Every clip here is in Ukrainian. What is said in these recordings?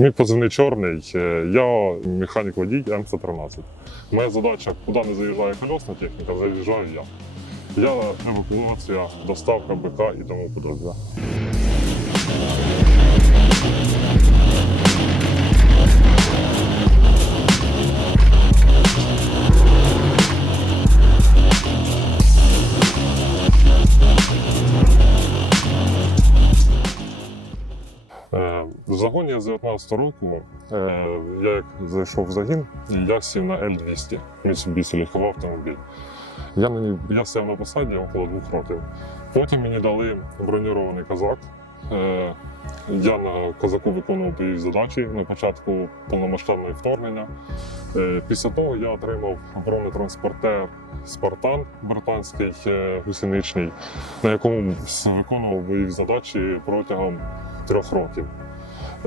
Мій позивний чорний. Е, Я механік водій М113. Моя задача, куди не заїжджає колесна техніка, заїжджаю я. Я евакуація, доставка БК і тому подобне. В загоні з 19 року е, я як зайшов в загін, я сів на Л-200, Mitsubishi легковий автомобіль. Я, на ній- я сів на посаді около двох років. Потім мені дали броньований казак. Я на козаку виконував бойові задачі на початку повномасштабного вторгнення. Е, Після того я отримав бронетранспортер Спартан британський е, гусеничний, на якому виконував бойові задачі протягом трьох років.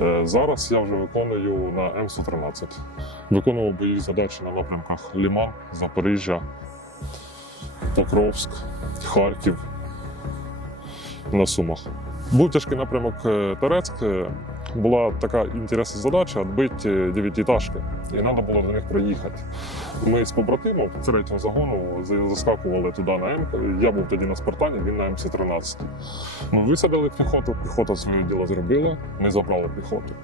Е, Зараз я вже виконую на М113. Виконував бойові задачі на напрямках Ліман, Запоріжжя, Покровськ, Харків, на Сумах. Був тяжкий напрямок е, Терецьк. Е, Була така інтересна задача відбити дев'ятиэтажки, і треба було до них проїхати. Ми з побратимом третього загону заскакували туди на М. Я був тоді на Спартані, він на МС-13. Ми висадили піхоту, піхота своє діло зробила, ми забрали піхоту.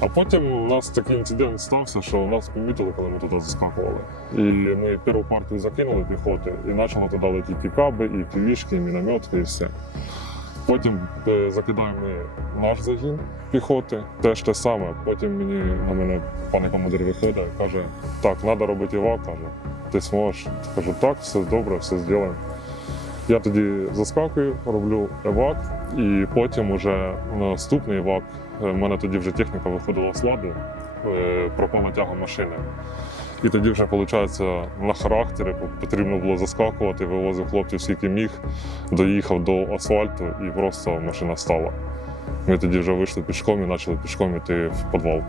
А потім у нас такий інцидент стався, що нас помітили, коли ми туди заскакували. І ми першу партію закинули піхоти, і почали туди летіти каби, і півішки, і мінометки, і все. Потім е, закидаємо наш загін піхоти, теж те саме. Потім мені на мене пане командир виходить каже: так, треба робити івак, каже, ти зможеш. Кажу, так, все добре, все зробимо. Я тоді заскакую, роблю евак, і потім уже наступний евак. У мене тоді вже техніка виходила з ладу, е, пропала тяга машини. І тоді вже, виходить, на характері потрібно було заскакувати, вивозив хлопців скільки міг, доїхав до асфальту і просто машина стала. Ми тоді вже вийшли пішком і почали пішком йти в підвал.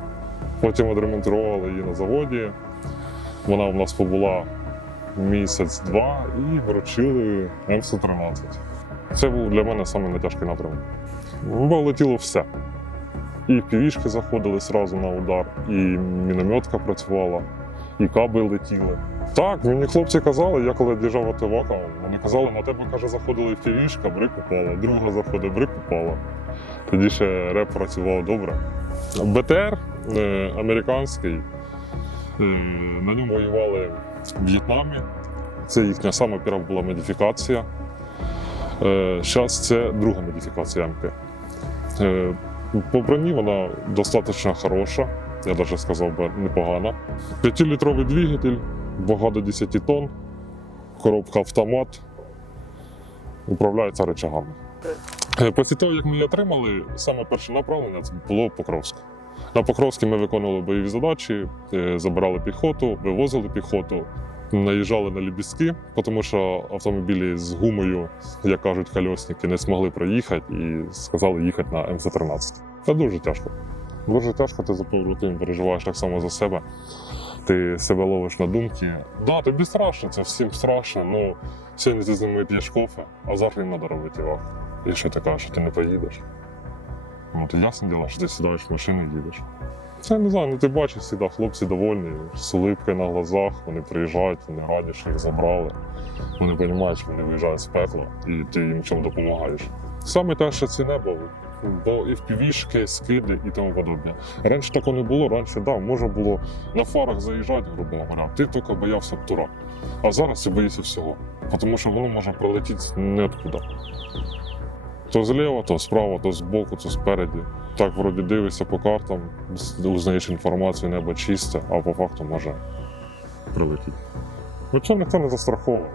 Потім відремонтували її на заводі. Вона у нас побула місяць-два і вручили М113. Це був для мене найтяжкий напрямок. Бо летіло все. І півішки заходили одразу на удар, і мінометка працювала, і каби летіли. Так, мені хлопці казали, я коли біжав от Івака, вони казали, на тебе каже, заходила і півішка, брик упала, друга заходить, брик упала. Тоді ще реп працював добре. БТР е, американський. Е, на ньому воювали в В'єтнамі. Це їхня сама перша була модифікація. Зараз це друга модифікація МК. Е, по броні вона достатньо хороша, я навіть сказав би непогана. 5-літровий двигатель, вага до 10 тонн, коробка автомат, управляється рычагами. Е, Після того, як ми її отримали, саме перше направлення це було Покровськ. На Покровській ми виконували бойові задачі, е, забирали піхоту, вивозили піхоту, наїжджали на лібістки, тому що автомобілі з гумою, як кажуть кольосники, не змогли проїхати і сказали їхати на МЦ-13. Це дуже тяжко. Дуже тяжко, ти за побратим переживаєш так само за себе. Ти себе ловиш на думки. Да, тобі страшно, це всім страшно, але сьогодні ти з ними п'єш кофе, а завтра їм треба робити вах. І що ти кажеш, що ти не поїдеш? Ну, ти ясно діло, що ти сідаєш в машину і їдеш. Це не знаю, ну ти бачиш завжди, хлопці довольні, з улипкою на глазах, вони приїжджають, вони раді, що їх забрали. Вони розуміють, що вони виїжджають з пекла, і ти їм чим допомагаєш. Саме те, що це небо, бо і впівішки, скиди і тому подобне. Раніше такого не було, раніше да, можна було на фарах заїжджати, грубо говоря. Ти тільки боявся птура. А зараз ти боїшся всього. Тому що воно може пролетіти ніоткуди. То зліва, то справа, то збоку, то спереді. Так, вроді дивишся по картам, узнаєш інформацію, небо чисте, а по факту може прилетіти. Ну це ніхто не застрахований.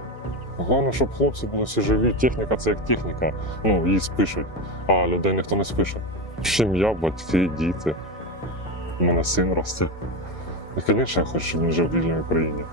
Головне, щоб хлопці були всі живі. Техніка це як техніка. Ну, її спишуть, а людей ніхто не спише. Сім'я, батьки, діти. У мене син росте. І, звісно, я хочу, щоб він жив в вільній Україні.